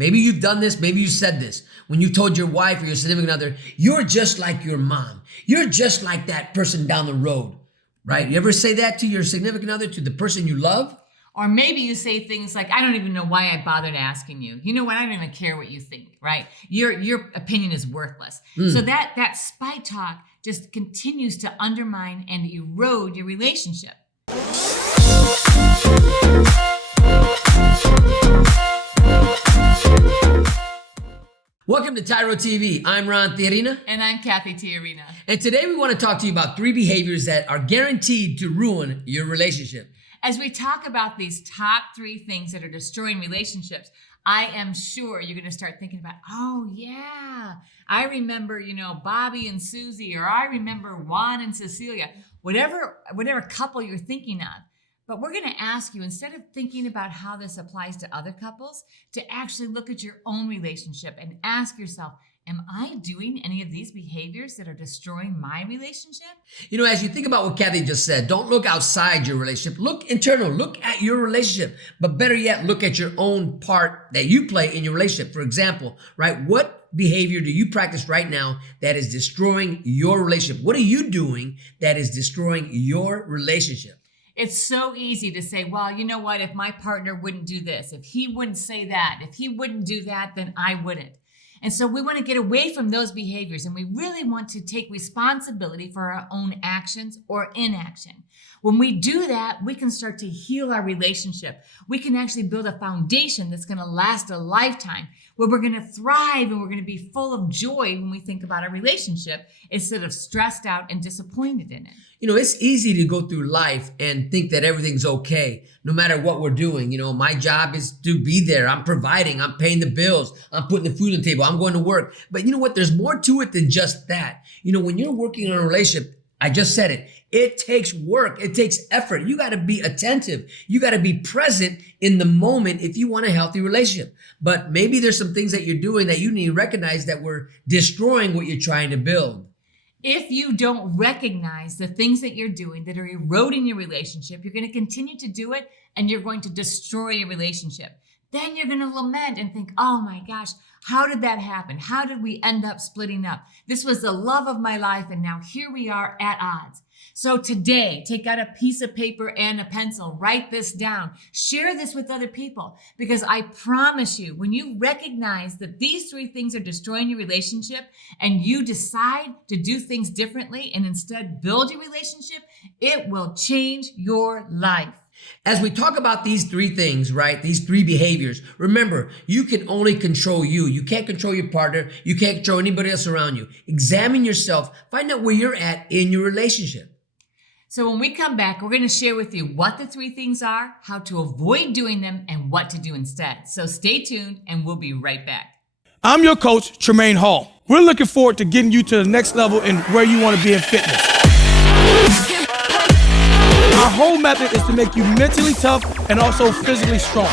Maybe you've done this, maybe you said this. When you told your wife or your significant other, you're just like your mom. You're just like that person down the road, right? You ever say that to your significant other, to the person you love? Or maybe you say things like, I don't even know why I bothered asking you. You know what? I don't even care what you think, right? Your opinion is worthless. So that spite talk just continues to undermine and erode your relationship. Welcome to TYRO TV. I'm Ron Tijerina. And I'm Cathy Tijerina. And today we want to talk to you about 3 behaviors that are guaranteed to ruin your relationship. As we talk about these top 3 things that are destroying relationships, I am sure you're going to start thinking about, oh yeah, I remember, Bobby and Susie, or I remember Juan and Cecilia, whatever couple you're thinking of. But we're going to ask you, instead of thinking about how this applies to other couples, to actually look at your own relationship and ask yourself, am I doing any of these behaviors that are destroying my relationship? As you think about what Cathy just said, don't look outside your relationship. Look internal. Look at your relationship. But better yet, look at your own part that you play in your relationship. For example, right? What behavior do you practice right now that is destroying your relationship? What are you doing that is destroying your relationship? It's so easy to say, well, you know what? If my partner wouldn't do this, if he wouldn't say that, if he wouldn't do that, then I wouldn't. And so we want to get away from those behaviors, and we really want to take responsibility for our own actions or inaction. When we do that, we can start to heal our relationship. We can actually build a foundation that's going to last a lifetime, where we're going to thrive and we're going to be full of joy when we think about our relationship instead of stressed out and disappointed in it. It's easy to go through life and think that everything's okay, no matter what we're doing. My job is to be there. I'm providing, I'm paying the bills, I'm putting the food on the table, I'm going to work. But you know what? There's more to it than just that. When you're working on a relationship, I just said it, it takes work, it takes effort. You got to be attentive. You got to be present in the moment if you want a healthy relationship. But maybe there's some things that you're doing that you need to recognize that we're destroying what you're trying to build. If you don't recognize the things that you're doing that are eroding your relationship, you're going to continue to do it and you're going to destroy your relationship. Then you're going to lament and think, oh my gosh, how did that happen? How did we end up splitting up? This was the love of my life, and now here we are at odds. So today, take out a piece of paper and a pencil, write this down, share this with other people, because I promise you, when you recognize that these 3 things are destroying your relationship and you decide to do things differently and instead build your relationship, it will change your life. As we talk about these 3 things, right? These 3 behaviors, remember, you can only control you. You can't control your partner. You can't control anybody else around you. Examine yourself. Find out where you're at in your relationship. So when we come back, we're going to share with you what the 3 things are, how to avoid doing them, and what to do instead. So stay tuned, and we'll be right back. I'm your coach, Tremaine Hall. We're looking forward to getting you to the next level in where you want to be in fitness. Our whole method is to make you mentally tough and also physically strong.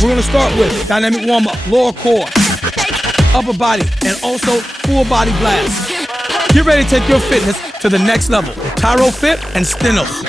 We're going to start with dynamic warm-up, lower core, upper body, and also full body blast. Get ready to take your fitness to the next level. TYRO Fit and Stenos.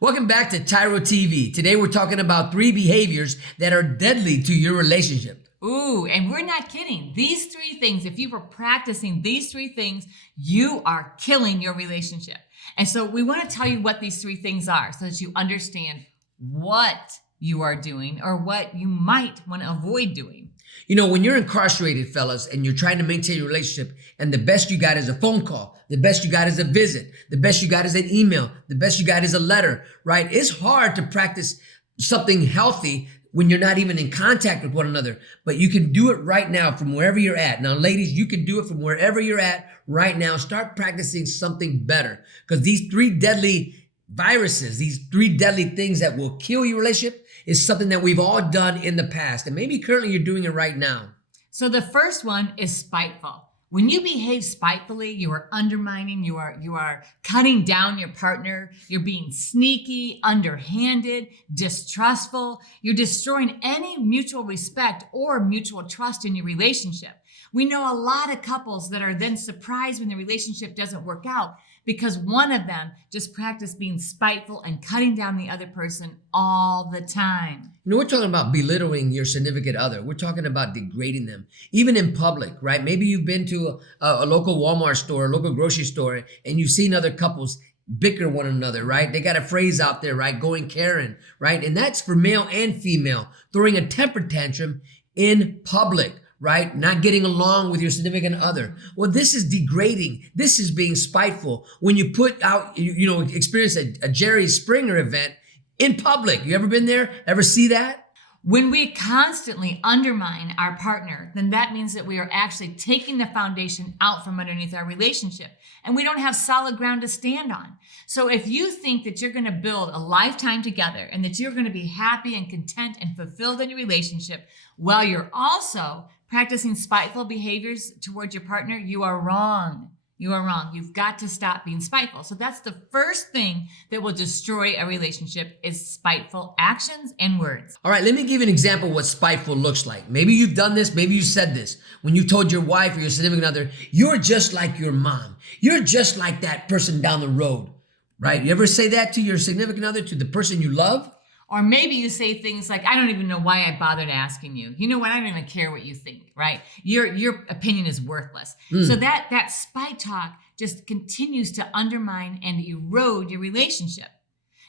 Welcome back to TYRO TV. Today we're talking about 3 behaviors that are deadly to your relationship. Ooh, and we're not kidding. These 3 things, if you were practicing these 3 things, you are killing your relationship. And so we want to tell you what these 3 things are so that you understand what you are doing or what you might want to avoid doing. When you're incarcerated, fellas, and you're trying to maintain your relationship, and the best you got is a phone call, the best you got is a visit, the best you got is an email, the best you got is a letter, right? It's hard to practice something healthy when you're not even in contact with one another, but you can do it right now from wherever you're at. Now, ladies, you can do it from wherever you're at right now. Start practicing something better, because these 3 deadly viruses, these 3 deadly things that will kill your relationship is something that we've all done in the past, and maybe currently you're doing it right now. So the first one is spiteful. When you behave spitefully, you are undermining, you are cutting down your partner, you're being sneaky, underhanded, distrustful, you're destroying any mutual respect or mutual trust in your relationship. We know a lot of couples that are then surprised when the relationship doesn't work out because one of them just practiced being spiteful and cutting down the other person all the time. You know, we're talking about belittling your significant other. We're talking about degrading them, even in public, right? Maybe you've been to a local Walmart store, a local grocery store, and you've seen other couples bicker one another, right? They got a phrase out there, right? Going Karen, right? And that's for male and female, throwing a temper tantrum in public, right? Not getting along with your significant other. Well, this is degrading. This is being spiteful. When you put out, experience a Jerry Springer event in public. You ever been there? Ever see that? When we constantly undermine our partner, then that means that we are actually taking the foundation out from underneath our relationship, and we don't have solid ground to stand on. So if you think that you're going to build a lifetime together and that you're going to be happy and content and fulfilled in your relationship while you're also practicing spiteful behaviors towards your partner, you are wrong. You are wrong. You've got to stop being spiteful. So that's the first thing that will destroy a relationship is spiteful actions and words. All right, let me give you an example of what spiteful looks like. Maybe you've done this. Maybe you said this. When you told your wife or your significant other, you're just like your mom. You're just like that person down the road, right? You ever say that to your significant other, to the person you love? Or maybe you say things like, I don't even know why I bothered asking you. You know what? I don't even care what you think, right? Your opinion is worthless. So that spite talk just continues to undermine and erode your relationship.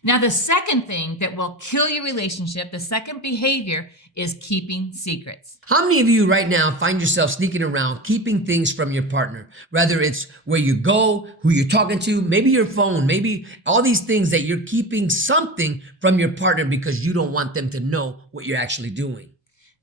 Now, the second thing that will kill your relationship, the second behavior, is keeping secrets. How many of you right now find yourself sneaking around, keeping things from your partner? Whether it's where you go, who you're talking to, maybe your phone, maybe all these things that you're keeping something from your partner because you don't want them to know what you're actually doing.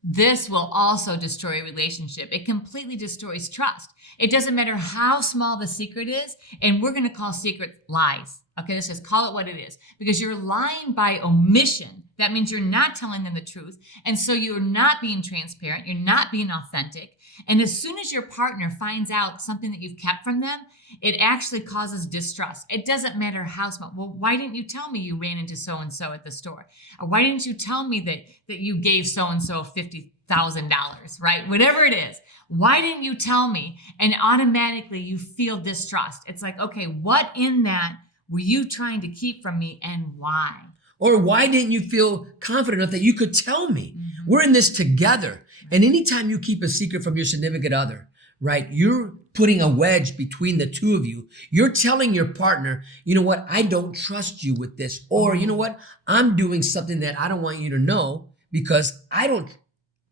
This will also destroy a relationship. It completely destroys trust. It doesn't matter how small the secret is, and we're going to call secret lies. Okay, let's just call it what it is. Because you're lying by omission. That means you're not telling them the truth. And so you're not being transparent. You're not being authentic. And as soon as your partner finds out something that you've kept from them, it actually causes distrust. It doesn't matter how small. Well, why didn't you tell me you ran into so-and-so at the store? Or why didn't you tell me that you gave so-and-so $50,000, right? Whatever it is. Why didn't you tell me? And automatically you feel distrust. It's like, okay, what in that were you trying to keep from me and why? Or why didn't you feel confident enough that you could tell me? Mm-hmm. We're in this together. And anytime you keep a secret from your significant other, right, you're putting a wedge between the two of you. You're telling your partner, you know what, I don't trust you with this. Or, you know what, I'm doing something that I don't want you to know because I don't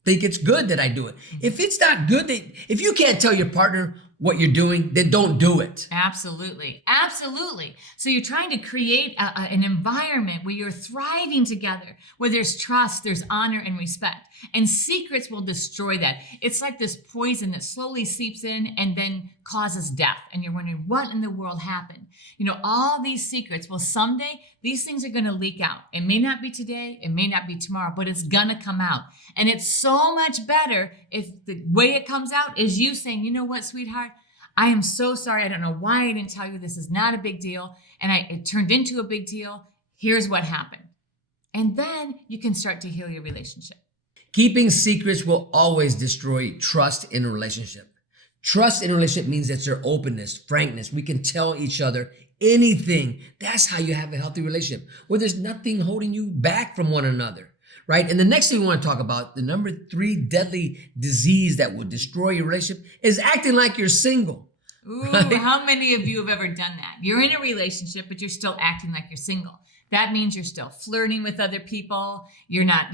think it's good that I do it. If it's not good, if you can't tell your partner what you're doing, then don't do it. Absolutely. Absolutely. So you're trying to create an environment where you're thriving together, where there's trust, there's honor and respect. And secrets will destroy that. It's like this poison that slowly seeps in and then causes death. And you're wondering, what in the world happened? You know, all these secrets, well, someday these things are going to leak out. It may not be today, it may not be tomorrow, but it's going to come out. And it's so much better if the way it comes out is you saying, you know what, sweetheart, I am so sorry. I don't know why I didn't tell you. This is not a big deal. And it turned into a big deal. Here's what happened. And then you can start to heal your relationship. Keeping secrets will always destroy trust in a relationship. Trust in a relationship means that there's openness, frankness. We can tell each other anything. That's how you have a healthy relationship, where there's nothing holding you back from one another, right? And the next thing we want to talk about, the number 3 deadly disease that will destroy your relationship is acting like you're single. Ooh, right? How many of you have ever done that? You're in a relationship, but you're still acting like you're single. That means you're still flirting with other people. You're not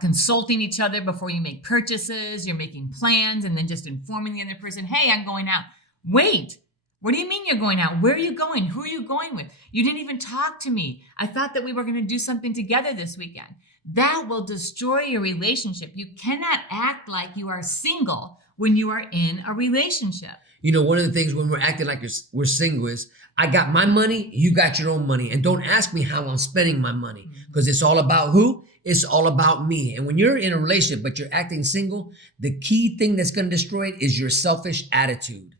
consulting each other before you make purchases. You're making plans and then just informing the other person, hey, I'm going out. Wait, what do you mean you're going out? Where are you going? Who are you going with? You didn't even talk to me. I thought that we were going to do something together this weekend. That will destroy your relationship. You cannot act like you are single when you are in a relationship. You know, one of the things when we're acting like we're single is, I got my money, you got your own money. And don't ask me how I'm spending my money, because it's all about who? It's all about me. And when you're in a relationship, but you're acting single, the key thing that's going to destroy it is your selfish attitude.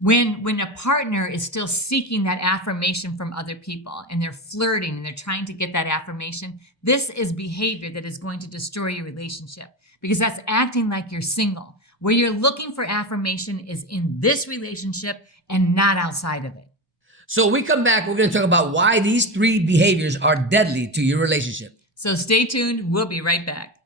When a partner is still seeking that affirmation from other people and they're flirting and they're trying to get that affirmation, this is behavior that is going to destroy your relationship, because that's acting like you're single. Where you're looking for affirmation is in this relationship and not outside of it. So we come back, we're going to talk about why these 3 behaviors are deadly to your relationship. So stay tuned. We'll be right back.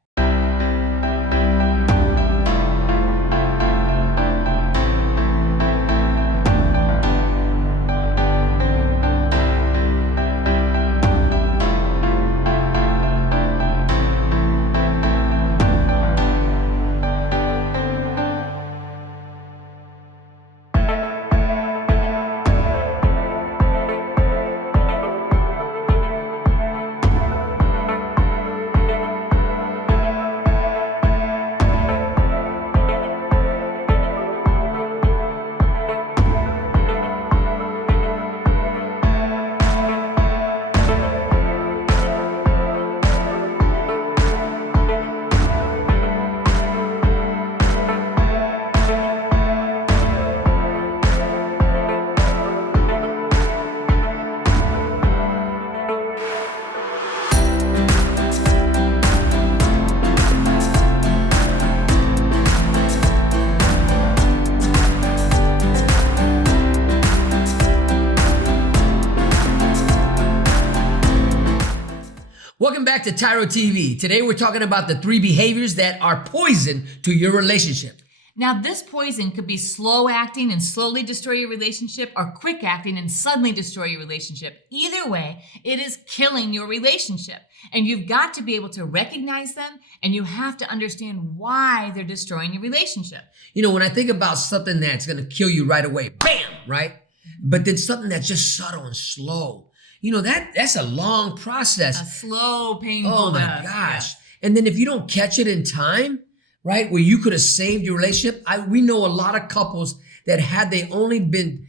Welcome back to TYRO TV. Today we're talking about the 3 behaviors that are poison to your relationship. Now, this poison could be slow acting and slowly destroy your relationship, or quick acting and suddenly destroy your relationship. Either way, it is killing your relationship. And you've got to be able to recognize them, and you have to understand why they're destroying your relationship. You know, when I think about something that's going to kill you right away, bam, right? But then something that's just subtle and slow. You know, that's a long process. A slow, painful Oh my death. gosh. And then if you don't catch it in time, right, where you could have saved your relationship, we know a lot of couples that had they only been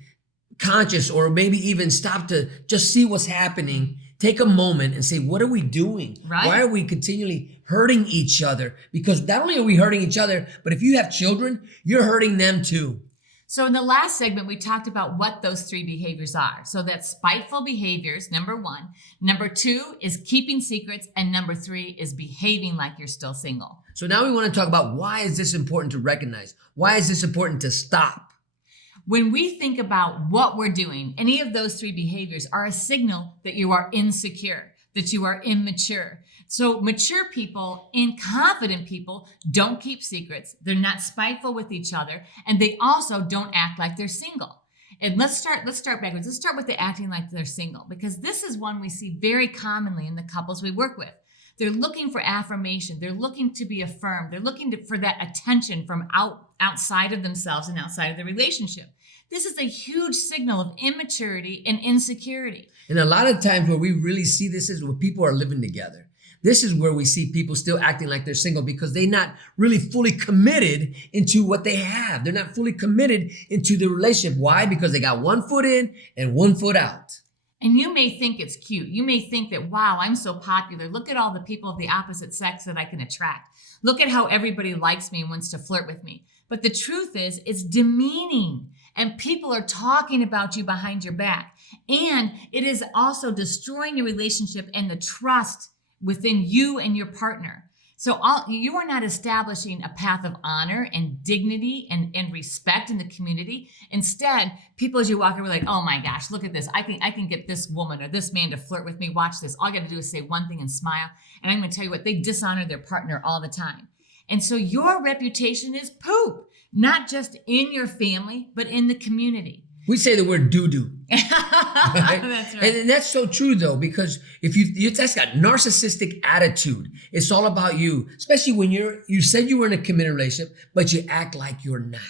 conscious or maybe even stopped to just see what's happening, take a moment and say, what are we doing? Right. Why are we continually hurting each other? Because not only are we hurting each other, but if you have children, you're hurting them too. So in the last segment, we talked about what those 3 behaviors are. So that's spiteful behaviors, number 1. Number 2 is keeping secrets. And number 3 is behaving like you're still single. So now we want to talk about, why is this important to recognize? Why is this important to stop? When we think about what we're doing, any of those 3 behaviors are a signal that you are insecure, that you are immature. So mature people and confident people don't keep secrets. They're not spiteful with each other, and they also don't act like they're single. And let's start backwards. Let's start with the acting like they're single, because this is one we see very commonly in the couples we work with. They're looking for affirmation. They're looking to be affirmed. They're looking for that attention from outside of themselves and outside of the relationship. This is a huge signal of immaturity and insecurity. And a lot of times where we really see this is when people are living together. This is where we see people still acting like they're single because they're not really fully committed into what they have. They're not fully committed into the relationship. Why? Because they got 1 foot in and 1 foot out. And you may think it's cute. You may think that, wow, I'm so popular. Look at all the people of the opposite sex that I can attract. Look at how everybody likes me and wants to flirt with me. But the truth is, it's demeaning. And people are talking about you behind your back. And it is also destroying your relationship and the trust within you and your partner. So you are not establishing a path of honor and dignity and respect in the community. Instead, people as you walk over are like, oh my gosh, look at this. I can get this woman or this man to flirt with me. Watch this. All I got to do is say one thing and smile. And I'm going to tell you what, they dishonor their partner all the time. And so your reputation is poop, not just in your family, but in the community. We say the word doo-doo. Right? That's right. And that's so true though, because if that's got narcissistic attitude. It's all about you, especially when you said you were in a committed relationship, but you act like you're not.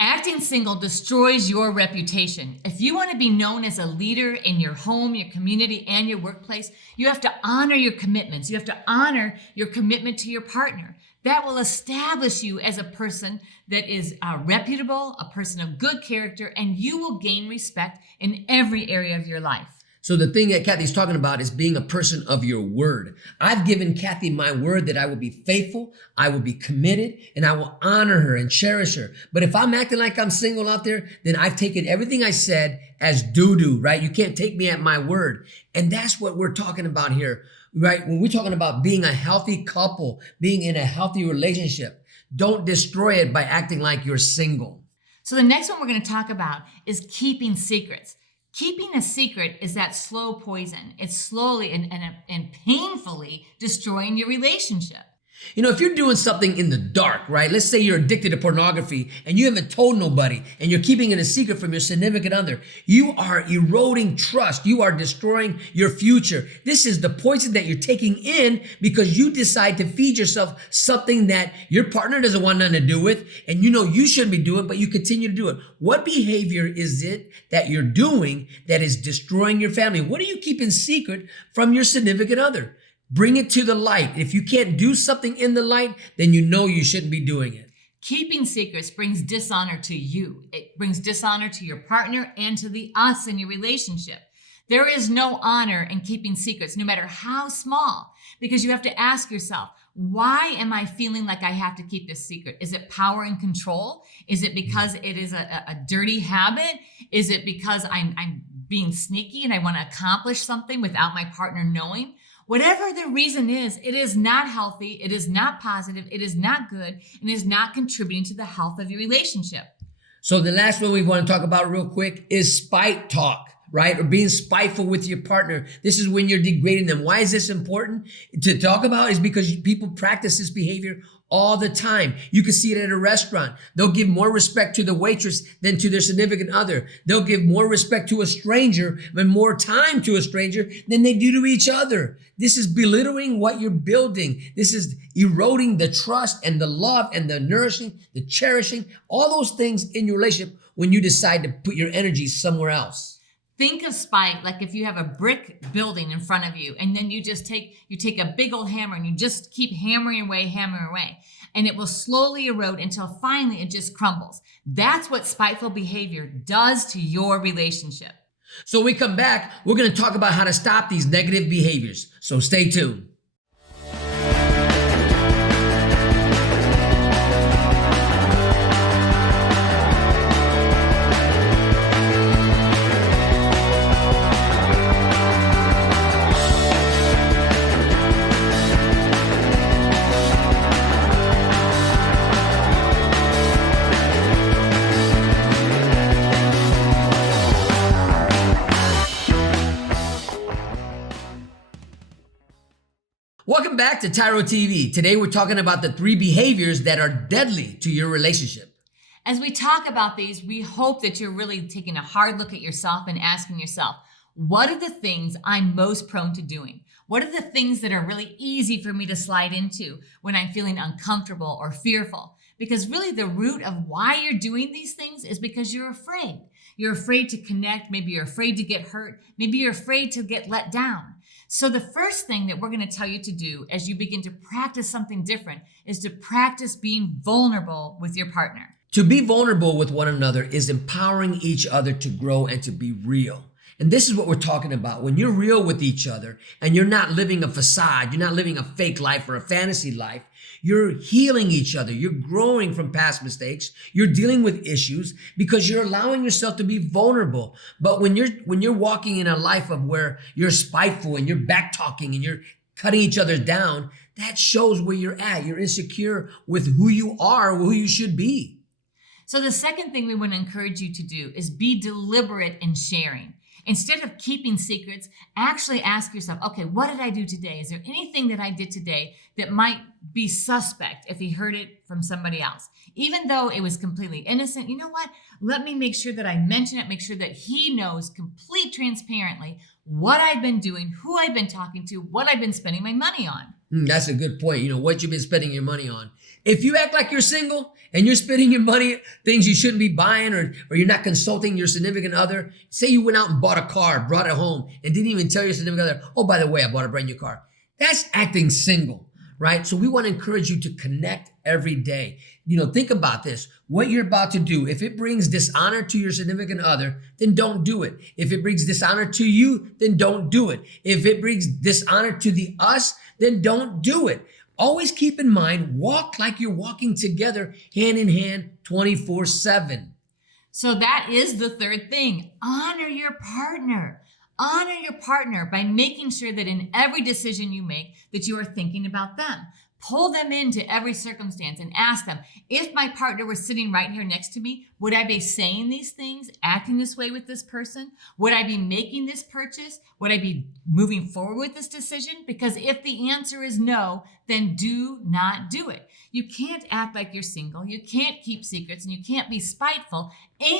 Acting single destroys your reputation. If you want to be known as a leader in your home, your community, and your workplace, you have to honor your commitments. You have to honor your commitment to your partner. That will establish you as a person that is reputable, a person of good character, and you will gain respect in every area of your life. So the thing that Cathy's talking about is being a person of your word. I've given Cathy my word that I will be faithful, I will be committed, and I will honor her and cherish her. But if I'm acting like I'm single out there, then I've taken everything I said as doo-doo, right? You can't take me at my word. And that's what we're talking about here, right? When we're talking about being a healthy couple, being in a healthy relationship, don't destroy it by acting like you're single. So the next one we're going to talk about is keeping secrets. Keeping a secret is that slow poison. It's slowly and painfully destroying your relationship. You know, if you're doing something in the dark, right? Let's say you're addicted to pornography and you haven't told nobody and you're keeping it a secret from your significant other, you are eroding trust. You are destroying your future. This is the poison that you're taking in because you decide to feed yourself something that your partner doesn't want nothing to do with and you know you shouldn't be doing, but you continue to do it. What behavior is it that you're doing that is destroying your family? What are you keeping secret from your significant other? Bring it to the light. If you can't do something in the light, then you know you shouldn't be doing it. Keeping secrets brings dishonor to you. It brings dishonor to your partner and to the us in your relationship. There is no honor in keeping secrets, no matter how small, because you have to ask yourself, why am I feeling like I have to keep this secret? Is it power and control? Is it because it is a dirty habit? Is it because I'm being sneaky and I want to accomplish something without my partner knowing? Whatever the reason is, it is not healthy, it is not positive, it is not good, and is not contributing to the health of your relationship. So the last one we want to talk about real quick is spite talk, right? Or being spiteful with your partner. This is when you're degrading them. Why is this important to talk about? Is because people practice this behavior all the time. You can see it at a restaurant. They'll give more respect to the waitress than to their significant other. They'll give more respect to a stranger and more time to a stranger than they do to each other. This is belittling what you're building. This is eroding the trust and the love and the nourishing, the cherishing, all those things in your relationship when you decide to put your energy somewhere else. Think of spite like if you have a brick building in front of you and then you take a big old hammer and you just keep hammering away, and it will slowly erode until finally it just crumbles. That's what spiteful behavior does to your relationship. So when we come back, we're going to talk about how to stop these negative behaviors. So stay tuned. Welcome back to TYRO TV. Today we're talking about the 3 behaviors that are deadly to your relationship. As we talk about these, we hope that you're really taking a hard look at yourself and asking yourself, what are the things I'm most prone to doing? What are the things that are really easy for me to slide into when I'm feeling uncomfortable or fearful? Because really the root of why you're doing these things is because you're afraid. You're afraid to connect. Maybe you're afraid to get hurt. Maybe you're afraid to get let down. So the first thing that we're going to tell you to do as you begin to practice something different is to practice being vulnerable with your partner. To be vulnerable with one another is empowering each other to grow and to be real. And this is what we're talking about. When you're real with each other and you're not living a facade, you're not living a fake life or a fantasy life, you're healing each other. You're growing from past mistakes. You're dealing with issues because you're allowing yourself to be vulnerable. But when you're walking in a life of where you're spiteful and you're back talking and you're cutting each other down, that shows where you're at. You're insecure with who you are, who you should be. So the second thing we want to encourage you to do is be deliberate in sharing. Instead of keeping secrets, actually ask yourself, okay, what did I do today? Is there anything that I did today that might be suspect if he heard it from somebody else? Even though it was completely innocent, you know what? Let me make sure that I mention it, make sure that he knows complete transparently what I've been doing, who I've been talking to, what I've been spending my money on. That's a good point. You know, what you've been spending your money on. If you act like you're single and you're spending your money, things you shouldn't be buying, or you're not consulting your significant other, say you went out and bought a car, brought it home, and didn't even tell your significant other, oh, by the way, I bought a brand new car. That's acting single, right? So we want to encourage you to connect every day. You know, think about this. What you're about to do, if it brings dishonor to your significant other, then don't do it. If it brings dishonor to you, then don't do it. If it brings dishonor to the us, then don't do it. Always keep in mind, walk like you're walking together, hand in hand, 24/7. So that is the third thing. Honor your partner. Honor your partner by making sure that in every decision you make, that you are thinking about them. Pull them into every circumstance and ask them, if my partner was sitting right here next to me, would I be saying these things, acting this way with this person? Would I be making this purchase? Would I be moving forward with this decision? Because if the answer is no, then do not do it. You can't act like you're single. You can't keep secrets, and you can't be spiteful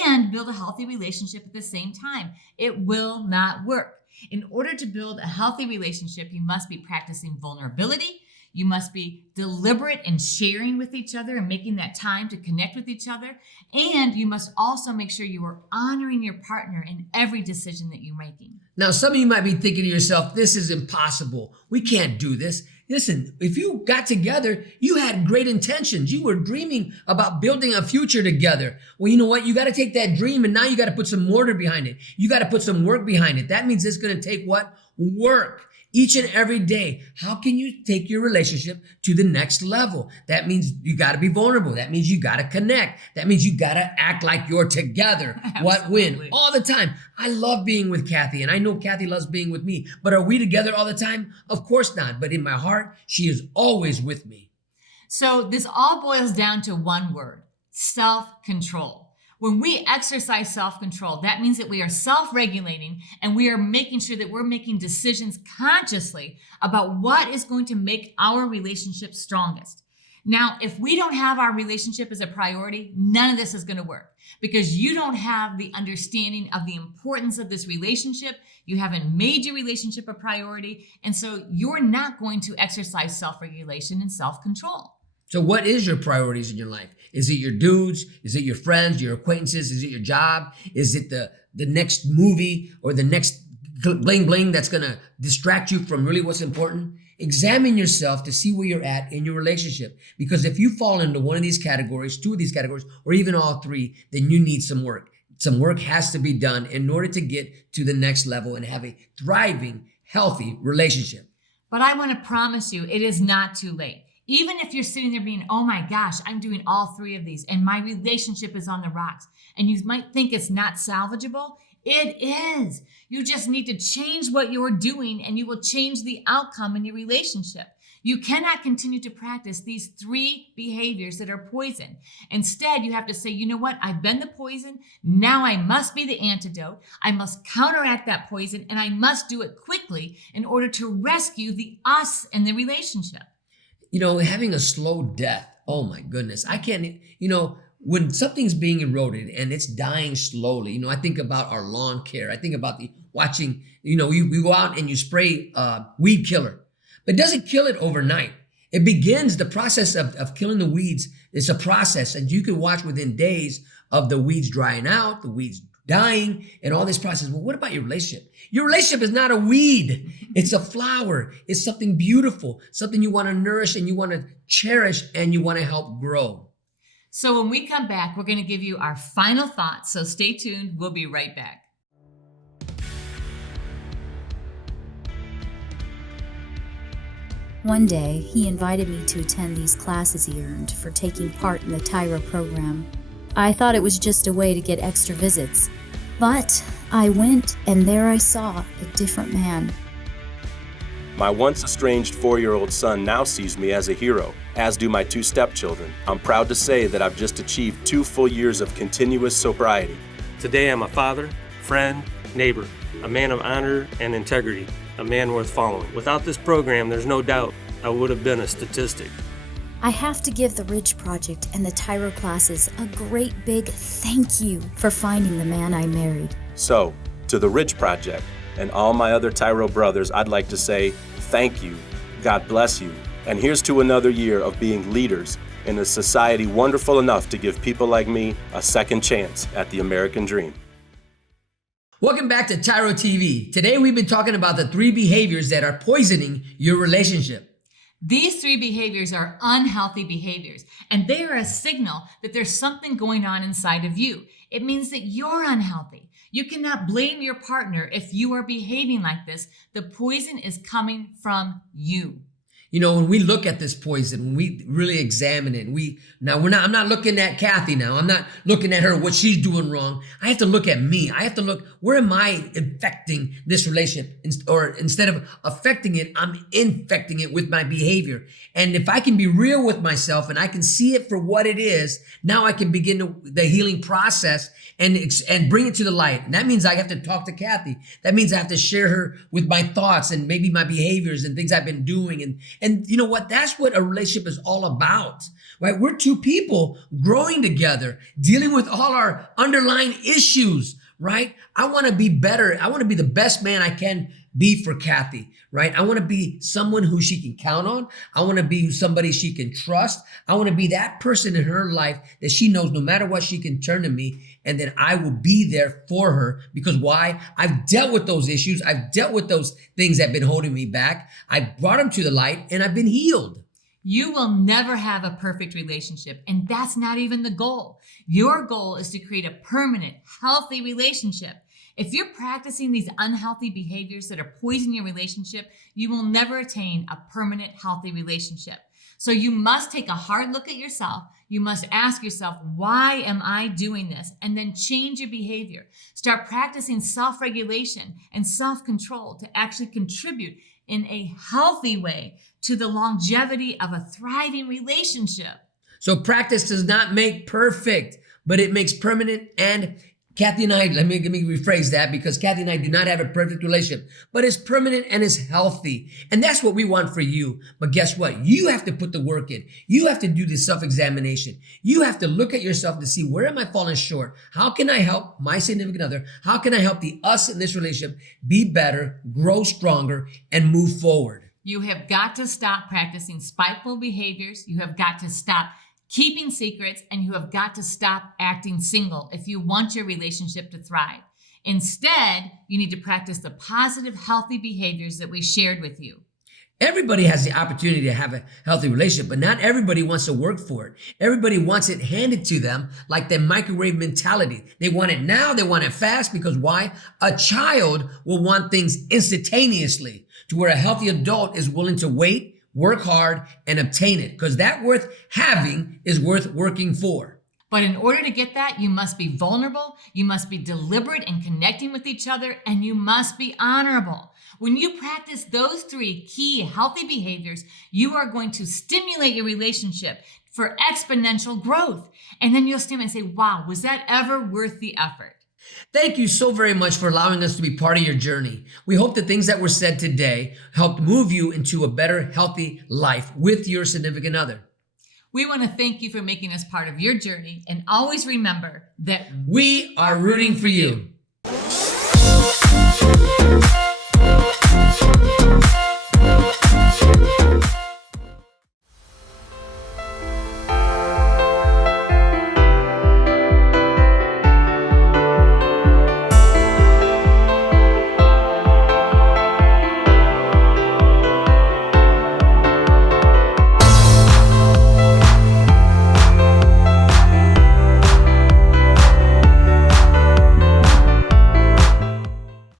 and build a healthy relationship at the same time. It will not work. In order to build a healthy relationship, you must be practicing vulnerability. You must be deliberate in sharing with each other and making that time to connect with each other. And you must also make sure you are honoring your partner in every decision that you're making. Now, some of you might be thinking to yourself, this is impossible. We can't do this. Listen, if you got together, you had great intentions. You were dreaming about building a future together. Well, you know what? You got to take that dream and now you got to put some mortar behind it. You got to put some work behind it. That means it's going to take what? Work. Each and every day. How can you take your relationship to the next level? That means you got to be vulnerable. That means you got to connect. That means you got to act like you're together. What win? All the time. I love being with Cathy, and I know Cathy loves being with me. But are we together all the time? Of course not. But in my heart, she is always with me. So this all boils down to one word: self-control. When we exercise self-control, that means that we are self-regulating and we are making sure that we're making decisions consciously about what is going to make our relationship strongest. Now, if we don't have our relationship as a priority, none of this is going to work because you don't have the understanding of the importance of this relationship. You haven't made your relationship a priority, and so you're not going to exercise self-regulation and self-control. So what is your priorities in your life? Is it your dudes? Is it your friends, your acquaintances? Is it your job? Is it the next movie or the next bling bling that's going to distract you from really what's important? Examine yourself to see where you're at in your relationship. Because if you fall into one of these categories, two of these categories, or even all three, then you need some work. Some work has to be done in order to get to the next level and have a thriving, healthy relationship. But I want to promise you, it is not too late. Even if you're sitting there being, oh my gosh, I'm doing all three of these and my relationship is on the rocks, and you might think it's not salvageable, it is. You just need to change what you're doing and you will change the outcome in your relationship. You cannot continue to practice these three behaviors that are poison. Instead, you have to say, you know what? I've been the poison. Now I must be the antidote. I must counteract that poison, and I must do it quickly in order to rescue the us in the relationship. You know, having a slow death, oh my goodness. I can't, when something's being eroded and it's dying slowly, I think about our lawn care. I think about the watching, you go out and you spray weed killer, but it doesn't kill it overnight. It begins the process of killing the weeds. It's a process, and you can watch within days of the weeds drying out, the weeds dying, and all this process. Well, what about your relationship? Your relationship is not a weed. It's a flower. It's something beautiful, something you want to nourish and you want to cherish and you want to help grow. So when we come back, we're going to give you our final thoughts. So stay tuned. We'll be right back. One day, he invited me to attend these classes he earned for taking part in the TYRO program. I thought it was just a way to get extra visits. But I went, and there I saw a different man. My once estranged 4-year-old son now sees me as a hero, as do my 2 stepchildren. I'm proud to say that I've just achieved 2 full years of continuous sobriety. Today I'm a father, friend, neighbor, a man of honor and integrity, a man worth following. Without this program, there's no doubt I would have been a statistic. I have to give the Ridge Project and the TYRO classes a great big thank you for finding the man I married. So, to the Ridge Project and all my other TYRO brothers, I'd like to say thank you, God bless you, and here's to another year of being leaders in a society wonderful enough to give people like me a second chance at the American dream. Welcome back to TYRO TV. Today we've been talking about the 3 behaviors that are poisoning your relationship. These 3 behaviors are unhealthy behaviors, and they are a signal that there's something going on inside of you. It means that you're unhealthy. You cannot blame your partner if you are behaving like this. The poison is coming from you. You know, when we look at this poison, when we really examine it, I'm not looking at Cathy now. I'm not looking at her, what she's doing wrong. I have to look at me. I have to look, where am I infecting this relationship? Or instead of affecting it, I'm infecting it with my behavior. And if I can be real with myself and I can see it for what it is, now I can begin the healing process and bring it to the light. And that means I have to talk to Cathy. That means I have to share her with my thoughts and maybe my behaviors and things I've been doing. And you know what? That's what a relationship is all about, right? We're two people growing together, dealing with all our underlying issues, right? I want to be better. I want to be the best man I can be for Cathy, right? I want to be someone who she can count on. I want to be somebody she can trust. I want to be that person in her life that she knows no matter what, she can turn to me, and then I will be there for her. Because why? I've dealt with those issues. I've dealt with those things that have been holding me back. I brought them to the light and I've been healed. You will never have a perfect relationship, and that's not even the goal. Your goal is to create a permanent, healthy relationship. If you're practicing these unhealthy behaviors that are poisoning your relationship, you will never attain a permanent, healthy relationship. So you must take a hard look at yourself. You must ask yourself, why am I doing this? And then change your behavior. Start practicing self-regulation and self-control to actually contribute in a healthy way to the longevity of a thriving relationship. So practice does not make perfect, but it makes permanent. And Cathy and I, let me rephrase that, because Cathy and I do not have a perfect relationship, but it's permanent and it's healthy. And that's what we want for you. But guess what? You have to put the work in. You have to do the self-examination. You have to look at yourself to see, where am I falling short? How can I help my significant other? How can I help the us in this relationship be better, grow stronger, and move forward? You have got to stop practicing spiteful behaviors. You have got to stop keeping secrets, and you have got to stop acting single if you want your relationship to thrive. Instead, you need to practice the positive, healthy behaviors that we shared with you. Everybody has the opportunity to have a healthy relationship, but not everybody wants to work for it. Everybody wants it handed to them like the microwave mentality. They want it now, they want it fast, because why? A child will want things instantaneously, to where a healthy adult is willing to wait, work hard, and obtain it, because that worth having is worth working for. But in order to get that, you must be vulnerable, you must be deliberate in connecting with each other, and you must be honorable. When you practice those three key healthy behaviors, you are going to stimulate your relationship for exponential growth. And then you'll stand and say, wow, was that ever worth the effort? Thank you so very much for allowing us to be part of your journey. We hope the things that were said today helped move you into a better, healthy life with your significant other. We want to thank you for making us part of your journey, and always remember that we are rooting for you.